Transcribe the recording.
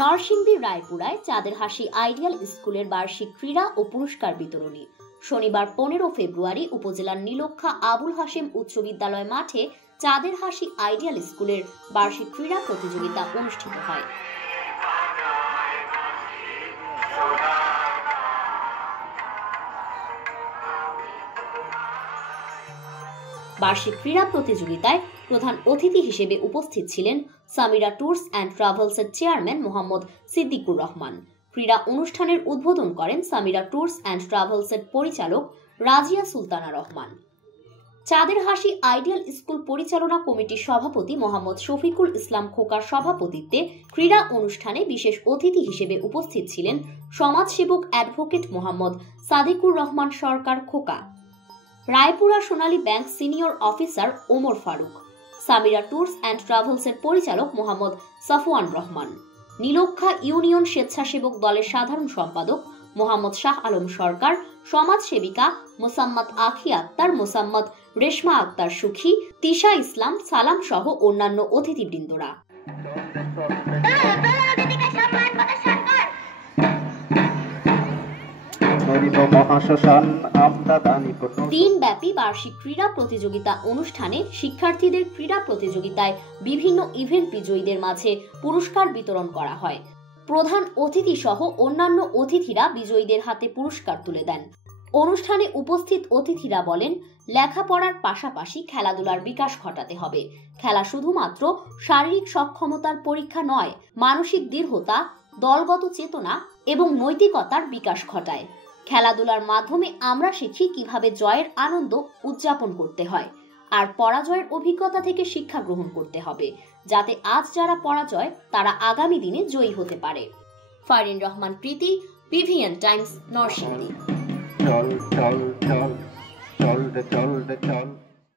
নরসিংদীর রায়পুরায় চাঁদের হাসি আইডিয়াল স্কুলের বার্ষিক ক্রীড়া ও পুরস্কার বিতরণী শনিবার 15 ফেব্রুয়ারি উপজেলার নীলক্ষা আবুল হাশেম উচ্চ বিদ্যালয় মাঠে চাঁদের হাসি আইডিয়াল স্কুলের বার্ষিক ক্রীড়া প্রতিযোগিতা অনুষ্ঠিত হয়। বার্ষিক ক্রীড়া প্রতিযোগিতায় প্রধান অতিথি হিসেবে উপস্থিত ছিলেন সামিরা ট্যুরস অ্যান্ড ট্রাভেলসের চেয়ারম্যান মোহাম্মদ সিদ্দিকুর রহমান। ক্রীড়া অনুষ্ঠানের উদ্বোধন করেন সামিরা ট্যুরস অ্যান্ড ট্রাভেলসের পরিচালক রাজিয়া সুলতানা রহমান। চাঁদের হাসি আইডিয়াল স্কুল পরিচালনা কমিটির সভাপতি মোহাম্মদ শফিকুল ইসলাম খোকার সভাপতিত্বে ক্রীড়া অনুষ্ঠানে বিশেষ অতিথি হিসেবে উপস্থিত ছিলেন সমাজসেবক advocate Mohammad Sadiqur Rahman Sarkar Khoka, Raipura Sonali bank senior officer Omar Faruk, Samira tours and ট্রাভেলসের পরিচালক মোহাম্মদ সাফওয়ান রহমান, নীলক্ষা ইউনিয়ন স্বেচ্ছাসেবক দলের সাধারণ সম্পাদক মোহাম্মদ শাহ আলম সরকার, সমাজসেবিকা মোসাম্মদ আখি আক্তার, মোসাম্মদ রেশমা আক্তার সুখী, তিশা ইসলাম সালাম সহ অন্যান্য অতিথিবৃন্দরা। দিনব্যাপী বার্ষিক ক্রীড়া প্রতিযোগিতা অনুষ্ঠানে শিক্ষার্থীদের ক্রীড়া প্রতিযোগিতায় বিভিন্ন ইভেন্ট বিজয়ীদের মাঝে পুরস্কার বিতরণ করা হয়। প্রধান অতিথি সহ অন্যান্য অতিথিরা বিজয়ীদের হাতে পুরস্কার তুলে দেন। অনুষ্ঠানে উপস্থিত অতিথিরা বলেন, লেখাপড়ার পাশাপাশি খেলাধুলার বিকাশ ঘটাতে হবে। খেলা শুধুমাত্র শারীরিক সক্ষমতার পরীক্ষা নয়, মানসিক দৃঢ়তা, দলগত চেতনা এবং নৈতিকতার বিকাশ ঘটায়। খেলাধুলার মাধ্যমে আমরা শিখি কিভাবে জয়ের আনন্দ উদযাপন করতে হয় আর পরাজয়ের অভিজ্ঞতা থেকে শিক্ষা গ্রহণ করতে হবে, যাতে আজ যারা পরাজয় তারা আগামী দিনে জয়ী হতে পারে। ফারিন রহমান প্রীতি, বিভিএন টাইমস, নরসিংদী।